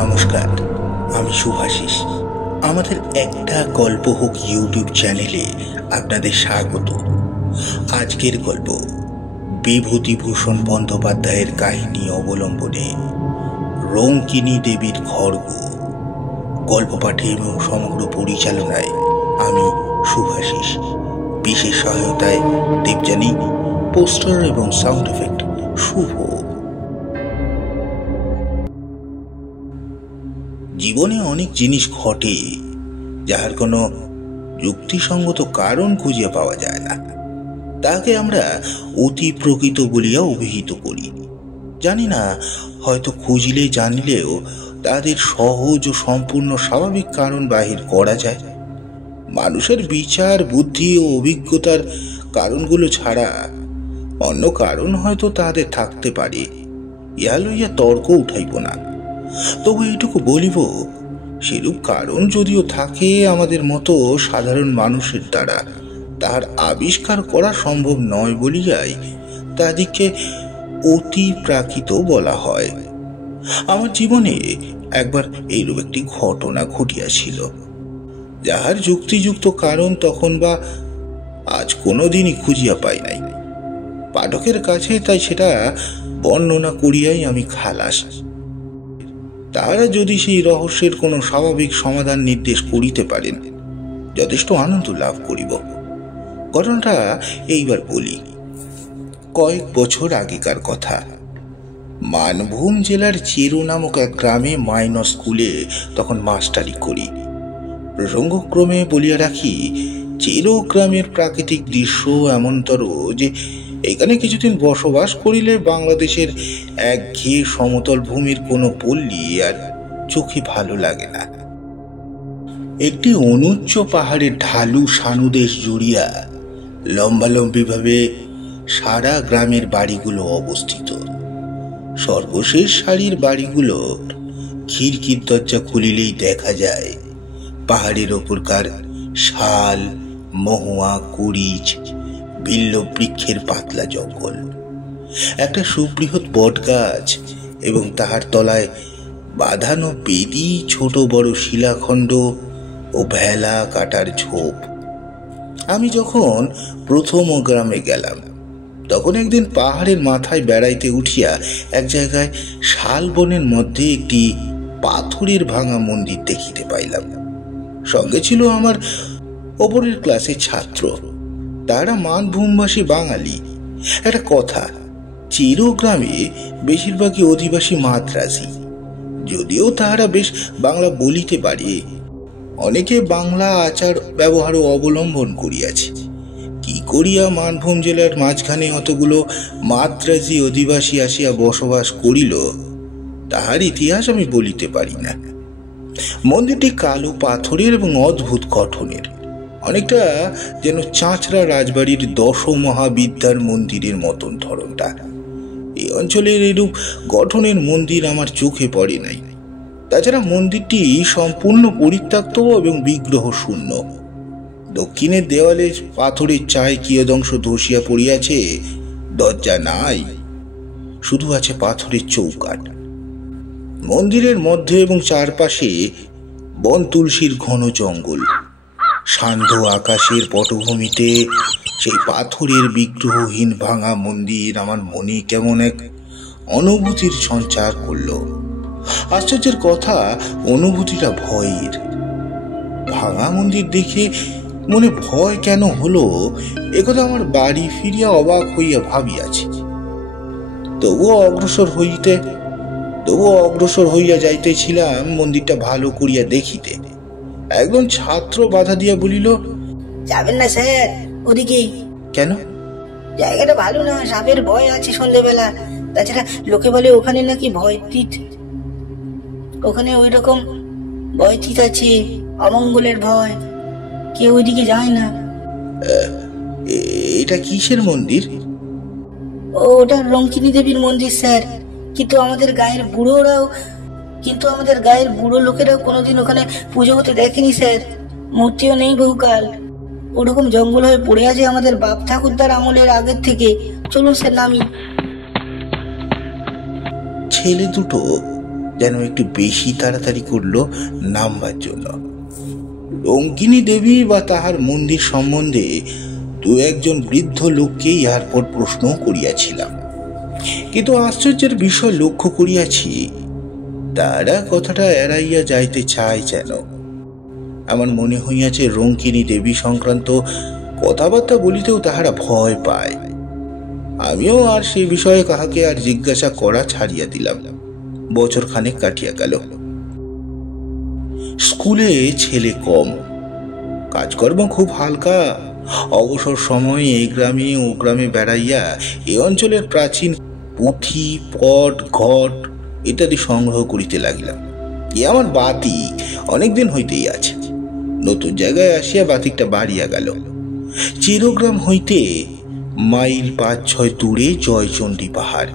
নমস্কার, আমি শুভাশিস। আমাদের একটা গল্প হোক ইউটিউব চ্যানেলে আপনাদের স্বাগত। আজকের গল্প বিভূতিভূষণ বন্দ্যোপাধ্যায়ের কাহিনী অবলম্বনে রঙ্কিনী দেবীর খড়গ। গল্প পাঠে এবং সমগ্র পরিচালনায় আমি শুভাশিস। বিশেষ সহায়তায় দেবযানী, পোস্টার এবং সাউন্ড এফেক্ট শুভ। জীবনে অনেক জিনিস ঘটে যাহার কোনো যুক্তিসঙ্গত কারণ খুঁজে পাওয়া যায় না। তাকে আমরা অতি প্রকৃত বলিয়া অভিহিত করি। জানি না, হয়তো খুঁজলে জানিলেও তাদের সহজ ও সম্পূর্ণ স্বাভাবিক কারণ বাহির করা যায়। মানুষের বিচার, বুদ্ধি ও অভিজ্ঞতার কারণগুলো ছাড়া অন্য কারণ হয়তো তাদের থাকতে পারে। ইহা লইয়া তর্ক উঠাইব না। তবু এইটুকু বলিব, সেরূপ কারণ যদিও থাকে আমাদের মতো সাধারণ মানুষের দ্বারা তার আবিষ্কার করা সম্ভব নয় বলিয়াই তাদিকে অতি প্রাকৃত বলা হয়। আমার জীবনে একবার এইরূপ একটি ঘটনা ঘটিয়াছিল, যাহার যুক্তিযুক্ত কারণ তখন বা আজ কোনোদিনই খুঁজিয়া পাই নাই। পাঠকের কাছে তাই সেটা বর্ণনা করিয়াই আমি খালাস। তারা যদি সেই রহস্যের কোনো স্বাভাবিক সমাধান নির্দেশ করিতে পারেন, যথেষ্ট আনন্দ লাভ করিব। ঘটনাটা এইবার বলি। কয়েক বছর আগেকার কথা। মানভূম জেলার চেরো নামক এক গ্রামে মাইনর স্কুলে তখন মাস্টারি করি। প্রসঙ্গক্রমে বলিয়া রাখি, চেরো গ্রামের প্রাকৃতিক দৃশ্য এমনতর যে এখানে কিছুদিন বসবাস করিলে বাংলাদেশের একঘেয়ে সমতল ভূমির কোনো পল্লী আর চোখে ভালো লাগে না। একটি অনুচ্চ পাহাড়ের ঢালু সানুদেশ জুড়িয়া লম্বালম্বিভাবে সারা গ্রামের বাড়িগুলো অবস্থিত। সর্বশেষ সারির বাড়িগুলো খিড়কির দরজা খুলিলেই দেখা যায় পাহাড়ের ওপরকার শাল, মহুয়া, কুড়িচ, বিল্ল বৃক্ষের পাতলা জঙ্গল, একটা সুবৃহৎ বট গাছ এবং তাহার তলায় বাঁধানো বেদি, ছোট বড় শিলাখণ্ড ও ভেলা কাটার ঝোপ। আমি যখন প্রথম ও গ্রামে গেলাম, তখন একদিন পাহাড়ের মাথায় বেড়াইতে উঠিয়া এক জায়গায় শাল বনের মধ্যে একটি পাথরের ভাঙা মন্দির দেখিতে পাইলাম। সঙ্গে ছিল আমার ওপরের ক্লাসের ছাত্র। তারা মানভূমবাসী বাঙালি। একটা কথা, চেরো গ্রামে বেশিরভাগই অধিবাসী মাদ্রাজি। যদিও তাহারা বেশ বাংলা বলিতে পারে, অনেকে বাংলা আচার ব্যবহারও অবলম্বন করিয়াছে। কি করিয়া মানভূম জেলার মাঝখানে অতগুলো মাদ্রাজি অধিবাসী আসিয়া বসবাস করিল, তাহার ইতিহাস আমি বলিতে পারি না। মন্দিরটি কালো পাথরের এবং অদ্ভুত গঠনের, অনেকটা যেন চাঁচড়া রাজবাড়ির দশ মহাবিদ্যার মন্দিরের মতন ধরনটা। এই অঞ্চলের এরূপ গঠনের মন্দির আমার চোখে পড়ে নাই। তাছাড়া মন্দিরটি সম্পূর্ণ পরিত্যক্ত এবং বিগ্রহ শূন্য। দক্ষিণের দেওয়ালে পাথরের চায় কিয়দংশ ধসিয়া পড়িয়াছে, দরজা নাই, শুধু আছে পাথরের চৌকাঠ। মন্দিরের মধ্যে এবং চারপাশে বন তুলসীর ঘন জঙ্গল। সান্ধ্য আকাশের পটভূমিতে সেই পাথরের বিগ্রহহীন ভাঙা মন্দির আমার মনে কেমন এক অনুভূতির সঞ্চার করল। আশ্চর্যের কথা, অনুভূতিটা ভয়ের। ভাঙা মন্দির দেখে মনে ভয় কেন হলো, একথা আমার বাড়ি ফিরিয়া অবাক হইয়া ভাবিয়াছি। তবুও অগ্রসর হইয়া যাইতেছিলাম মন্দিরটা ভালো করিয়া দেখিতে। একজন ছাত্র বাধা দিয়া বলিল, যাবেন না স্যার ওদিকে। কেন? জায়গাটা ভালো না, সাপের ভয় আছে সন্ধ্যেবেলা। তাছাড়া লোকে বলে ওখানে নাকি ভয়তীত, ওখানে ওই রকম ভয়তীত আছে, অমঙ্গলের ভয়, কেউ ওইদিকে যায় না। এটা কিসের মন্দির? ওটা রঙ্কিনী দেবীর মন্দির স্যার। কিন্তু আমাদের গায়ের বুড়ো লোকেরাও কোনোদিন ওখানে পুজো হতে দেখেনি স্যার। মূর্তিও নেই বহুকাল। ওরকম জঙ্গল হয়ে পড়ে আছে আমাদের বাপ ঠাকুরদার আমলের আগের থেকে। চলুন স্যার নামি। ছেলে দুটো যেন একটু বেশি তাড়াতাড়ি করলো নামবার জন্য। রঙ্কিনী দেবী বা তাহার মন্দির সম্বন্ধে দু একজন বৃদ্ধ লোককে ইহার পর প্রশ্ন করিয়াছিলাম, কিন্তু আশ্চর্যের বিষয় লক্ষ্য করিয়াছি তারা কথাটা এড়াইয়া যাইতে চায় যেন। আমার মনে হইয়াছে রঙ্কিনী দেবী সংক্রান্ত কথাবার্তা বলিতেও তাহারা ভয় পায়। আমিও আর সেই বিষয়ে কাহাকে আর জিজ্ঞাসা করা ছাড়িয়া দিলাম। বছর খানেক কাটিয়া গেল। স্কুলে ছেলে কম, কাজকর্ম খুব হালকা। অবসর সময়ে এই গ্রামে ও গ্রামে বেড়াইয়া এ অঞ্চলের প্রাচীন পুঁথি, পট, ঘট ইত্যাদি সংগ্রহ করিতে লাগিলাম। এ আমার বাতিক অনেকদিন হইতেই আছে। নতুন জায়গায় আসিয়া বাতিকটা বাড়িয়া গেল। চিরগ্রাম হইতে মাইল ৫-৬ দূরে জয়চণ্ডী পাহাড়।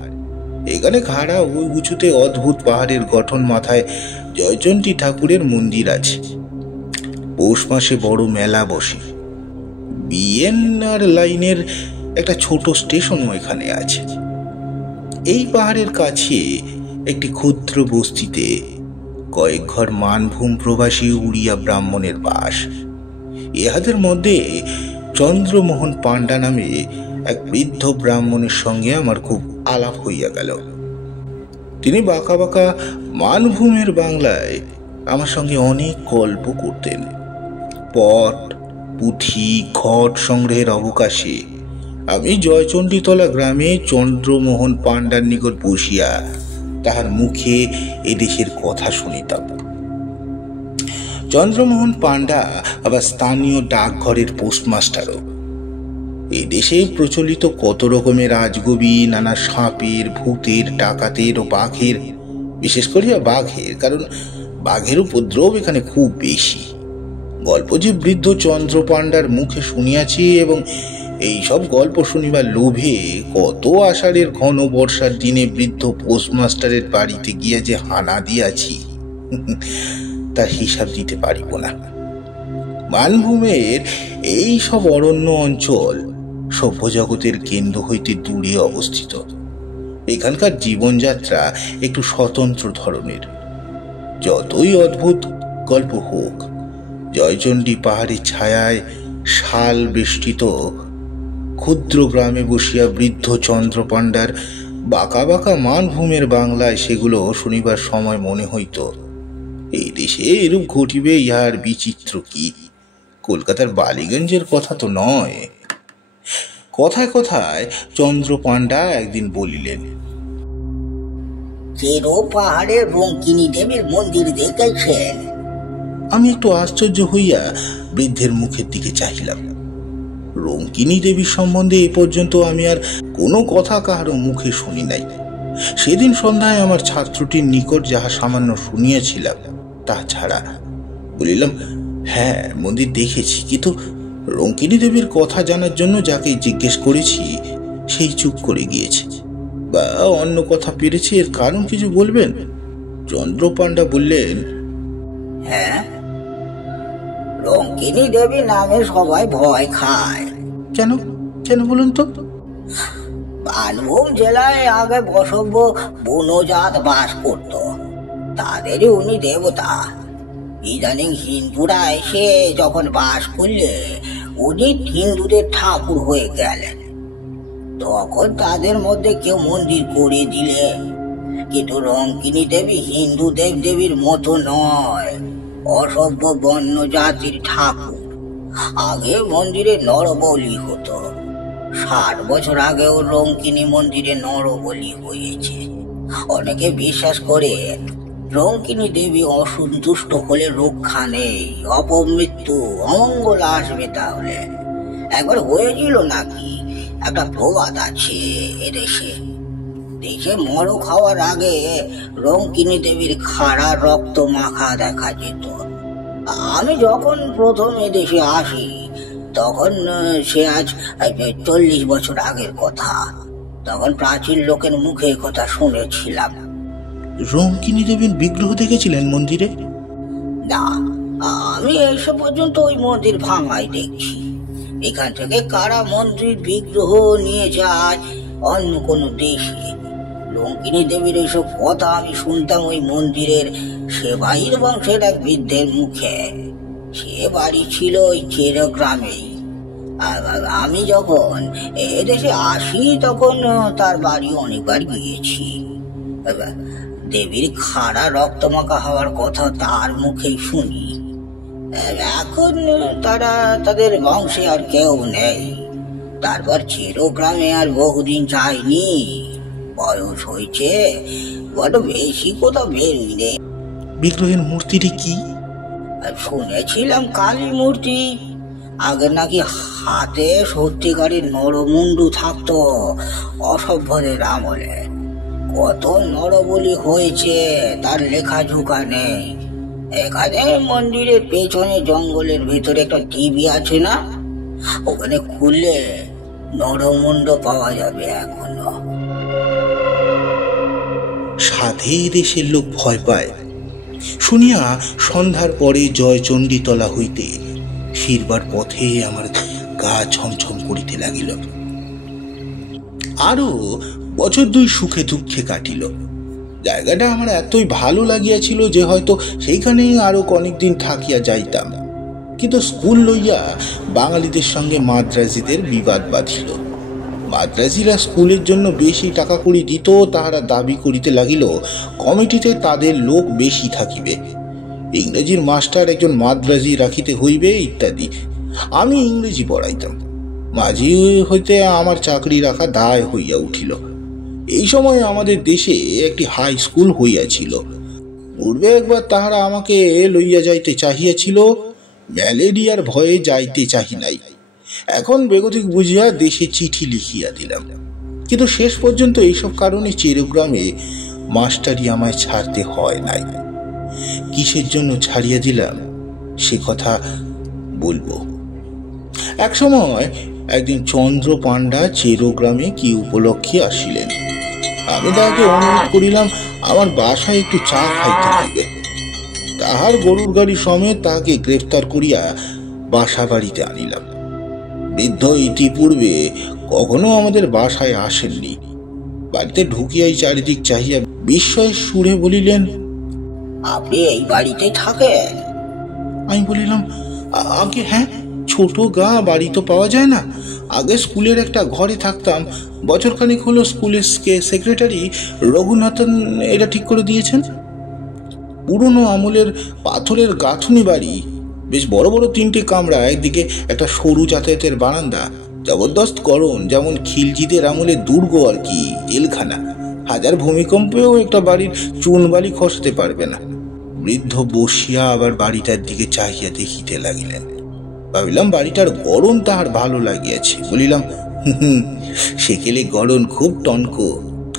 এখানে খাড়া ওই উঁচুতে অদ্ভুত পাহাড়ের গঠন, মাথায় জয়চণ্ডী ঠাকুরের মন্দির আছে। পৌষ মাসে বড় মেলা বসে। বিএনআর লাইনের একটা ছোট স্টেশনও এখানে আছে। এই পাহাড়ের কাছে একটি ক্ষুদ্র বস্তিতে কয়েক ঘর মানভূম প্রবাসী উড়িয়া ব্রাহ্মণের বাস। ইহাদের মধ্যে চন্দ্রমোহন পাণ্ডা নামে এক বৃদ্ধ ব্রাহ্মণের সঙ্গে আমার খুব আলাপ হইয়া গেল। তিনি বাঁকা বাঁকা মানভূমের বাংলায় আমার সঙ্গে অনেক গল্প করতেন। পট, পুঁথি, ঘট সংগ্রহের অবকাশে আমি জয়চণ্ডীতলা গ্রামে চন্দ্রমোহন পাণ্ডার নিকট বসিয়া তাহার মুখে এদেশের কথা শুনিতাম। চন্দ্রমোহন পাণ্ডা আবার স্থানীয় ডাকঘরের পোস্টমাস্টারও। এই দেশে প্রচলিত কত রকমের আজগুবি, নানা সাপের, ভূতের, ডাকাতের ও বাঘের, বিশেষ করিয়া বাঘের, কারণ বাঘের উপদ্রব এখানে খুব বেশি, গল্প যে বৃদ্ধ চন্দ্র পাণ্ডার মুখে শুনিয়াছি, এবং এই সব গল্প শুনিবার লোভে কত আষাঢ়ের ঘন বর্ষার দিনে বৃদ্ধ পোস্টমাস্টারের বাড়িতে গিয়া যে হানা দিয়াছি তার হিসাব দিতে পারিব না। মানভূমের এই সব অরণ্য অঞ্চল সভ্য জগতের কেন্দ্র হইতে দূরে অবস্থিত। এখানকার জীবনযাত্রা একটু স্বতন্ত্র ধরনের। যতই অদ্ভুত গল্প হোক, জয়চণ্ডী পাহাড়ের ছায়ায় শাল বেষ্টিত ক্ষুদ্র গ্রামে বসিয়া বৃদ্ধ চন্দ্র পাণ্ডার বাঁকা বাঁকা মানভূমের বাংলায় সেগুলো শুনিবার সময় মনে হইত, এই দেশে এরূপ ঘটিবে ইহার বিচিত্র কি, কলকাতার বালিগঞ্জের কথা তো নয়। কথায় কথায় চন্দ্র পাণ্ডা একদিন বলিলেন, পাহাড়ের রঙ্কিনী দেবীর মন্দির দেখেছেন? আমি একটু আশ্চর্য হইয়া বৃদ্ধের মুখের দিকে চাহিলাম। রঙ্কিনী দেবীর সম্বন্ধে এ পর্যন্ত আমি আর কোনো কথা কাহারও মুখে শুনি নাই। সেদিন সন্ধ্যায় আমার ছাত্রটির নিকট যাহা সামান্য শুনিয়াছিলাম তা ছাড়া। বলিলাম, হ্যাঁ, মন্দির দেখেছি, কিন্তু রঙ্কিনী দেবীর কথা জানার জন্য যাকে জিজ্ঞেস করেছি সেই চুপ করে গিয়েছে, বা অন্য কথা পেরেছে। এর কারণ কিছু বলবেন? চন্দ্র পাণ্ডা বললেন, হ্যাঁ, রঙ্কিনী দেবী নামে সবাই ভয় খায়। কেন কেন বলুন তো? মানভূম জেলায় আগে বসব্য বনজাত বাস করত, তাদেরই উনি দেবতা। ইদানিং হিন্দুরা এসে যখন বাস করলে উনি হিন্দুদের ঠাকুর হয়ে গেলেন। তখন তাদের মধ্যে কেউ মন্দির করে দিলে, কিন্তু রঙ্কিনী দেবী হিন্দু দেব দেবীর মতো নয়, অসভ্য বন্য জাতির ঠাকুর। আগে মন্দিরে নরবলি হতো। 60 বছর আগেও রঙ্কিনী মন্দিরে নরবলি হয়েছে। অনেকে বিশ্বাস করে রঙ্কিনী দেবী অসন্তুষ্ট হলে রক্ষা নেই, অপমৃত্যু, অমঙ্গল আসবে। তাহলে একবার হয়েছিল নাকি, একটা প্রবাদ আছে এদেশে। দেশে মরক খাওয়ার আগে রঙ্কিনী দেবীর খাড়া রক্ত মাখা দেখা যেত। আমি যখন প্রথম এদেশে আসি তখন সে আজ 40 বছর আগের কথা। তখন প্রাচীন লোকের মুখে কথা শুনেছিলাম। রঙ্কিনী দেবীর বিগ্রহ দেখেছিলেন মন্দিরে? না, আমি এসে পর্যন্ত ওই মন্দির ভাঙাই দেখছি। এখান থেকে কারা মন্দির বিগ্রহ নিয়ে যায় অন্য কোনো দেশে, লঙ্কিনী দেবীর এইসব কথা আমি শুনতাম ওই মন্দিরের সেবাইর বংশের এক বৃদ্ধের মুখে। সে বাড়ি ছিল ওই চেরো গ্রামেই। আমি যখন এদেশে আসি তখন তার বাড়ি অনেকবার গিয়েছি। দেবীর খাড়া রক্তমাখা হওয়ার কথা তার মুখেই শুনি। এখন তারা তাদের বংশে আর কেউ নেই। তারপর চেরো গ্রামে আর বহুদিন যায়নি। বয়স হয়েছে, বড় বেশি কোথাও বেরোইনি। বিগ্রহের মূর্তিটি কি? শুনেছিলাম কালী মূর্তি। আগে নাকি হাতে সত্যিকারের নরমুন্ডু থাকতো অসভ্যদের আমলে। কত নরবলি হয়েছে তার লেখাঝোকা নেই। এখানে মন্দিরের পেছনে জঙ্গলের ভেতরে একটা টিভি আছে না, ওখানে খুললে নরমুন্ড পাওয়া যাবে এখনো। সাধে দেশের লোক ভয় পায় শুনিয়া সন্ধ্যার পরে জয়চণ্ডীতলা হইতে ফিরবার পথে আমার গা ছমছম করিতে লাগিল। আরো বছর দুই সুখে দুঃখে কাটিল। জায়গাটা আমার এতই ভালো লাগিয়াছিল যে হয়তো সেইখানেই আরো অনেকদিন থাকিয়া যাইতাম। কিন্তু স্কুল লইয়া বাঙালিদের সঙ্গে মাদ্রাজিদের বিবাদ বাঁধিল। মাদ্রাজিরা স্কুলের জন্য বেশি টাকা কড়ি দিত। তাহারা দাবি করিতে লাগিল কমিটিতে তাদের লোক বেশি থাকিবে, ইংরেজির মাস্টার একজন মাদ্রাজি রাখিতে হইবে ইত্যাদি। আমি ইংরেজি পড়াইতাম। মাঝি হইতে আমার চাকরি রাখা দায় হইয়া উঠিল। এই সময় আমাদের দেশে একটি হাই স্কুল হইয়াছিল। পূর্বে একবার তাহারা আমাকে লইয়া যাইতে চাহিয়াছিল, ম্যালেরিয়ার ভয়ে যাইতে চাহি নাই। এখন বেগতিক বুঝিয়া দেশে চিঠি লিখিয়া দিলাম। কিন্তু শেষ পর্যন্ত এইসব কারণে চেরোগ্রামে মাস্টারি আমায় ছাড়তে হয় নাই। কিসের জন্য ছাড়িয়া দিলাম সে কথা বলবো। এক সময় একদিন চন্দ্র পাণ্ডা চেরোগ্রামে কি উপলক্ষে আসিলেন। আমি তাহাকে অনুরোধ করিলাম আমার বাসায় একটু চা খাইতে হইবে। তাহার গরুর গাড়ি সমেত তাহাকে গ্রেফতার করিয়া বাসা বাড়িতে আনিলাম। বৃদ্ধ ইতিপূর্বে কখনো আমাদের বাসায় আসেননি। বাড়িতে ঢুকিয়াই চারিদিক চাহিয়া বিস্ময়ের সুরে বলিলেন, আপনি এই বাড়িতে থাকেন? আমি বলিলাম, আগে হ্যাঁ, ছোট গা বাড়ি তো পাওয়া যায় না। আগে স্কুলের একটা ঘরে থাকতাম। বছরখানেক হলো স্কুলের সেক্রেটারি রঘুনাথন এটা ঠিক করে দিয়েছেন। পুরনো আমলের পাথরের গাঁথুনি বাড়ি, বেশ বড় বড় তিনটে কামরা, একদিকে একটা সরু যাতায়াতের বারান্দা, জবরদস্ত গরম, যেমন খিলজিদের আমলের দুর্গ আর কি, জেলখানা। হাজার ভূমিকম্পেও একটা বাড়ির চুন বালি খসতে পারবে না। বৃদ্ধ বসিয়া আবার বাড়িটার দিকে চাহিয়া দেখিতে লাগিলেন। ভাবিলাম বাড়িটার গড়ন তাহার ভালো লাগিয়াছে। বলিলাম, সেকেলে গড়ন খুব টনক,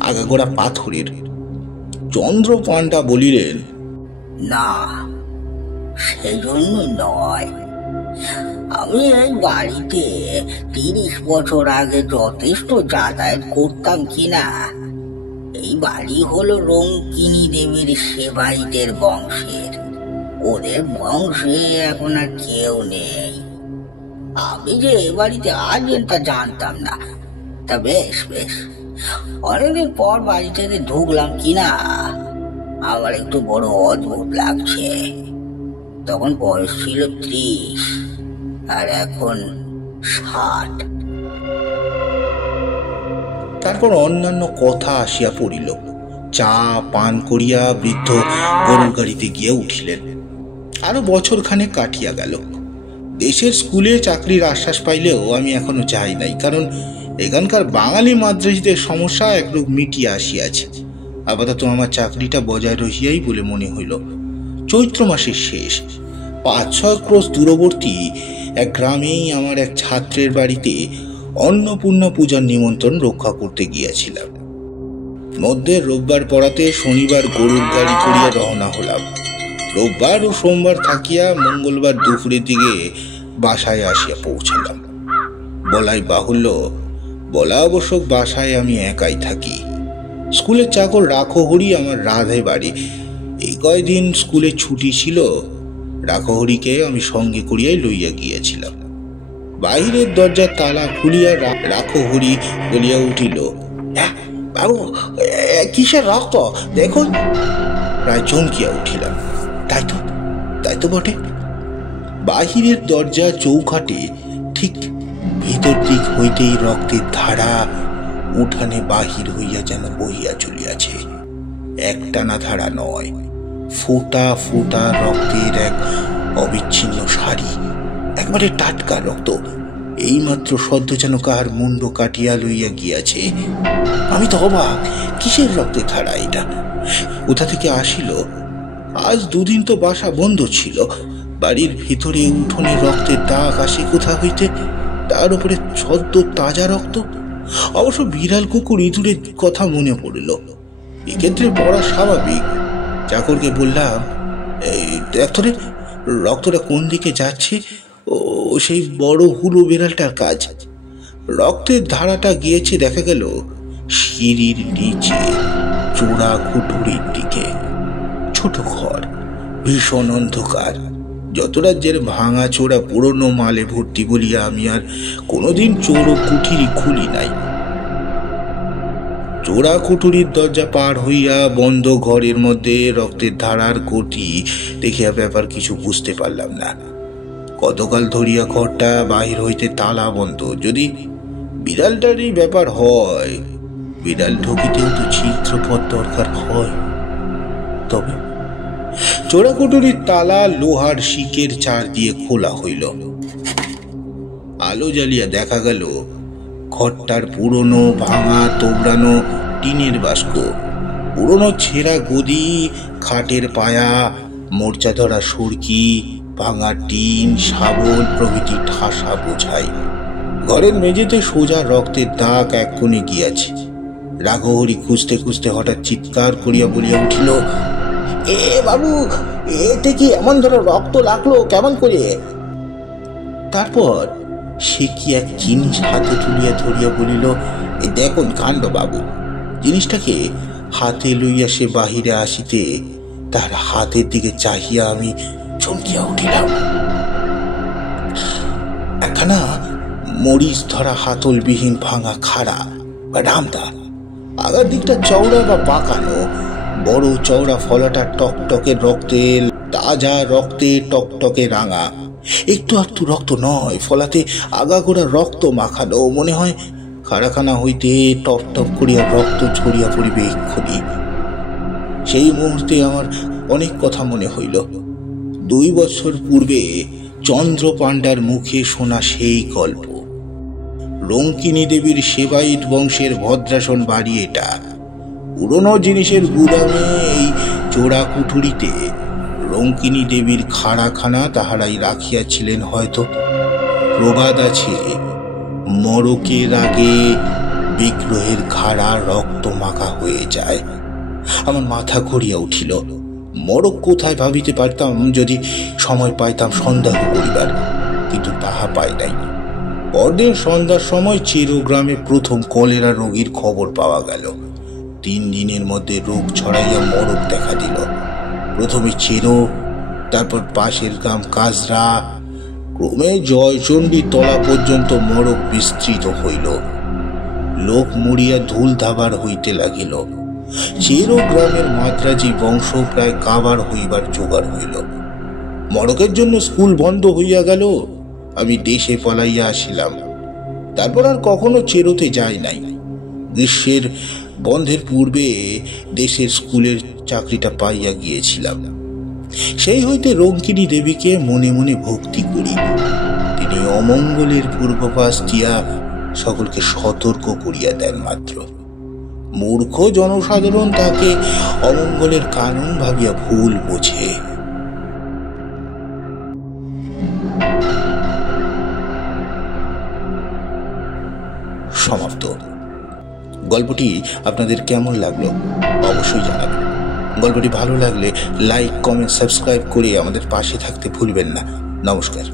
আগাগোড়া পাথরের। চন্দ্র পাণ্ডা বলিলেন, না, সেই জন্য নয়। আমি এই বাড়িতে 30 বছর আগে যথেষ্ট যাতায়াত করতাম কিনা। এই বাড়ি হলো লঙ্কিনী দেবীর সেবাইদের বংশের। ওদের বংশে এখন আর কেউ নেই। আমি যে এ বাড়িতে আসবেন তা জানতাম না। তা বেশ বেশ, অনেকদিন পর বাড়িটাতে ঢুকলাম কিনা আমার একটু বড় অদ্ভুত লাগছে। তখন বয়স ছিল 30 আর এখন 60। তারপর অন্যান্য কথা আসিয়া পড়িল। চা পান করিয়া বৃদ্ধ গরুর গাড়িতে গিয়া উঠিলেন। আরো বছরখানেক কাটিয়া গেল। দেশের স্কুলে চাকরির আশ্বাস পাইলেও আমি এখনো যাই নাই, কারণ এখানকার বাঙালি মাদ্রাসীদের সমস্যা একরূপ মিটিয়া আসিয়াছে। আপাতত আমার চাকরিটা বজায় রহিয়াই বলে মনে হইল। চৈত্র মাসের শেষ, 5-6 ক্রোশ দূরবর্তী এক গ্রামেই আমার এক ছাত্রের বাড়িতে অন্নপূর্ণা পূজার নিমন্ত্রণ রক্ষা করতে গিয়াছিলাম। মধ্যে রোববার পড়াতে শনিবার গরুর গাড়ি করিয়া রওনা হলাম। রোববার ও সোমবার থাকিয়া মঙ্গলবার দুপুরের দিকে বাসায় আসিয়া পৌঁছালাম। বলাই বাহুল্য, বলা আবশ্যক বাসায় আমি একাই থাকি। স্কুলের চাকর রাখহরি আমার রাধে বাড়ি। এই কয়দিন স্কুলে ছুটি ছিল, রাখহরিকে আমি সঙ্গে করিয়াই লইয়া গিয়েছিলাম। বাহিরের দরজার তালা খুলিয়া রাখহরি বলিয়া উঠিল, বাবু, কিসের রক্ত দেখুন। প্রায় চমকিয়া উঠিলাম। তাই তো বটে। বাহিরের দরজা চৌকাটে ঠিক ভিতর দিক হইতেই রক্তের ধারা উঠানে বাহির হইয়া যেন বহিয়া চলিয়াছে। একটানা ধারা নয়, ফোঁটা ফোঁটা রক্তের এক অবিচ্ছিন্ন সারি, একবারে টাটকা রক্ত। এইমাত্র সদ্য যেন কাহার মুন্ড কাটিয়া লইয়া গিয়াছে। আমি তো অবাক, কিসের রক্তের ধারা এটা? কোথা থেকে আসিল? আজ দুদিন তো বাসা বন্ধ ছিল। বাড়ির ভিতরে উঠোনে রক্তের দাগ আসে কোথা হইতে, তার উপরে সদ্য তাজা রক্ত। অবশ্য বিড়াল কুকুর ইঁদুরের কথা মনে পড়ল। এক্ষেত্রে পড়া স্বাভাবিক। চাকরকে বললাম, ডাক্তারে রক্তটা কোন দিকে যাচ্ছে? ও সেই বড় হুলো বিড়ালটার কাজ। রক্তের ধারাটা গিয়েছে দেখা গেল সিঁড়ির নিচে চোরা কুঠুরির দিকে। ছোট ঘর, ভীষণ অন্ধকার। যত রাজ্যের ভাঙা চোরা পুরনো মালে ভর্তি বলিয়া আমি আর কোনোদিন চোর কুঠিরি খুলি নাই। চোরা কুঠুরির দরজা পার হইয়া বন্ধ ঘরের মধ্যে রক্তের ধারার গতি দেখিয়া ব্যাপার কিছু বুঝতে পারলাম না। কতকাল ধরিয়া ঘরটা বাহির হইতে তালা বন্ধ। যদি বিড়ালটারই ব্যাপার হয়, বিড়াল ঢুকিতেও তো ছিদ্রপথ দরকার হয়। তবে চোরা কুঠুরির তালা লোহার শিকের চার দিয়ে খোলা হইল। আলো জ্বালিয়া দেখা গেল ঘরটার পুরনো ভাঙা তোবড়ানো টিনের বাস্ক, পুরনো ছেঁড়া গদি, খাটের পায়া, মোর্চা ধরা সরকি, ভাঙা টিন, শাবল প্রভৃতি ঠাসা বোঝাই। ঘরের মেঝেতে সোজা রক্তের দাগ এক কোণে গিয়াছে। রাঘহরি খুঁজতে খুঁজতে হঠাৎ চিৎকার করিয়া বলিয়া উঠিল, এ বাবু, এতে কি এমন ধরো রক্ত লাগলো কেমন করে? তারপর সে কি এক জিনিস হাতে তুলিয়া ধরিয়া বলিল, দেখুন কাণ্ড বাবু। জিনিসটাকে হাতে লইয়া সে বাহিরে আসিতে তার হাতের দিকে চাহিয়া আমি চমকিয়া উঠিলাম। একখানা মরিচ ধরা হাতলবিহীন ভাঙা খাড়া বা ডামদা, আগার দিকটা চওড়া বা বাঁকানো, বড় চওড়া ফলাটা টকটকে রক্তে, তাজা রক্তে টকটকে রাঙা। একটু একটু রক্ত নয়, ফলাতে আগাগোড়া রক্ত মাখানো। মনে হয় খাড়াখানা হইতে টপ টপ করিয়া রক্ত ছড়িয়া পড়িবে এক্ষুনি। সেই মুহূর্তে আমার অনেক কথা মনে হইল। 2 বছর পূর্বে চন্দ্র পাণ্ডার মুখে শোনা সেই গল্প। রঙ্কিনী দেবীর সেবাইত বংশের ভদ্রাসন বাড়ি এটা। পুরনো জিনিসের গুদামে এই চোরা কুঠুরিতে রঙ্কিনী দেবীর খাড়াখানা তাহারাই রাখিয়াছিলেন হয়তো। প্রবাদ আছে, মরকের আগে বিগ্রহের খাড়া রক্ত মাখা হয়ে যায়। আমার মাথা ঘুরিয়া উঠিল। মরক কোথায় ভাবিতে পারতাম যদি সময় পাইতাম সন্দেহ করিবার, কিন্তু তাহা পাই নাই। পরদিন সন্ধ্যার সময় চিরগ্রামে প্রথম কলেরা রোগীর খবর পাওয়া গেল। 3 দিনের মধ্যে রোগ ছড়াইয়া মরক দেখা দিল। প্রথমে চেরো, তারপর পাশের গ্রাম কাজরা, ক্রমে জয়চণ্ডী তলা পর্যন্ত মরক বিস্তৃত হইল। লোক মরিয়া ধুল ধাবার হইতে লাগিল। চেরো গ্রামের মাদ্রাজি বংশ প্রায় কাবার হইবার জোগাড় হইল। মরকের জন্য স্কুল বন্ধ হইয়া গেল। আমি দেশে পলাইয়া আসিলাম। তারপর আর কখনো চেরোতে যাই নাই। গ্রীষ্মের বন্ধের পূর্বে দেশের স্কুলের চাকরিটা পাইয়া গিয়েছিলাম। সেই হইতে রঙ্কিনী দেবীকে মনে মনে ভক্তি করি। তিনি অমঙ্গলের পূর্বাভাস দিয়া সকলকে সতর্ক করিয়া দেন মাত্র। মূর্খ জনসাধারণ তাকে অমঙ্গলের কারণ ভাবিয়া ভুল বোঝে। সমাপ্ত। গল্পটি আপনাদের কেমন লাগলো অবশ্যই জানাবেন। গল্পটি ভালো লাগলে লাইক, কমেন্ট, সাবস্ক্রাইব করে আমাদের পাশে থাকতে ভুলবেন না। নমস্কার।